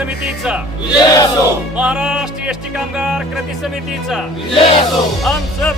समितीचा. Maharashtra S T कामगार कृती समितीचा. हम सब.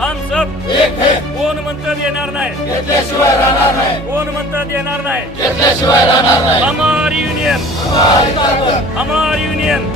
हम सब. कोण म्हणतात येणार नाही? कोण म्हणतात येणार नाही? हमारी युनियन हमारी युनियन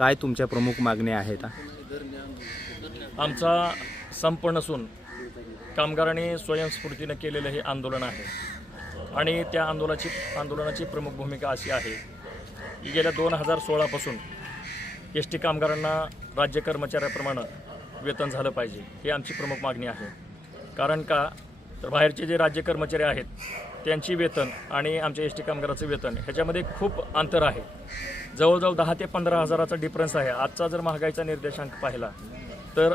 काय तुमच्या प्रमुख मागण्या आहेत? आमचा संप नसून कामगारांनी स्वयंस्फूर्तीनं केलेलं हे आंदोलन आहे. आणि त्या आंदोलनाची आंदोलनाची प्रमुख भूमिका अशी आहे की गेल्या दोन हजार सोळापासून एस टी कामगारांना राज्य कर्मचाऱ्याप्रमाणे वेतन झालं पाहिजे ही आमची प्रमुख मागणी आहे. कारण का? तर बाहेरचे जे राज्य कर्मचारी आहेत त्यांची वेतन आणि आमच्या एस टी कामगाराचं वेतन ह्याच्यामध्ये खूप अंतर आहे. जवळजवळ दहा ते पंधरा हजाराचा डिफरन्स आहे. आजचा जर महागाईचा निर्देशांक पाहिला तर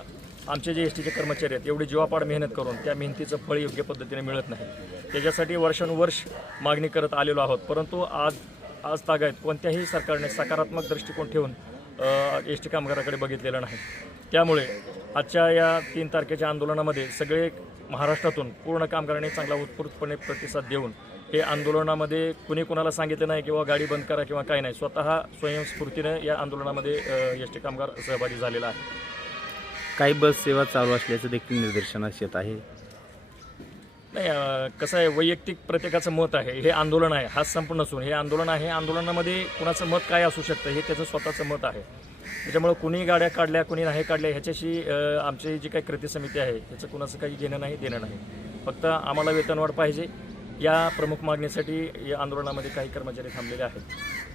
आमचे जे एस टीचे कर्मचारी आहेत एवढी जीवापाड मेहनत करून त्या मेहनतीचं फळ योग्य पद्धतीने मिळत नाही. त्याच्यासाठी वर्षानुवर्ष मागणी करत आलेलो आहोत. परंतु आज आज तागायत कोणत्याही सरकारने सकारात्मक दृष्टिकोन ठेवून एस टी कामगाराकडे बघितलेलं नाही. त्यामुळे आजच्या या तीन तारखेच्या आंदोलनामध्ये सगळे महाराष्ट्रातून पूर्ण कामगारांनी चांगला उत्स्फूर्तपणे प्रतिसाद देऊन हे आंदोलनामध्ये कुणी कुणाला सांगितलं नाही किंवा गाडी बंद करा किंवा काय नाही स्वतः स्वयंस्फूर्तीनं या आंदोलनामध्ये एस टी कामगार सहभागी झालेला आहे. काही बस सेवा चालू असल्याचं देखील निदर्शनास येत आहे. नाही कसं आहे वैयक्तिक प्रत्येकाचं मत आहे हे आंदोलन आहे हा संप नसून हे आंदोलन आहे आंदोलनामध्ये कुणाचं मत काय असू शकतं हे त्याचं स्वतःचं मत आहे. त्याच्यामुळं कुणी गाड्या काढल्या कुणी नाही काढल्या ह्याच्याशी आमची जी काही कृती समिती आहे ह्याचं कुणाचं काही घेणं नाही देणं नाही. फक्त आम्हाला वेतनवाढ पाहिजे या प्रमुख मागणीसाठी या आंदोलनामध्ये काही कर्मचारी थांबलेले आहेत.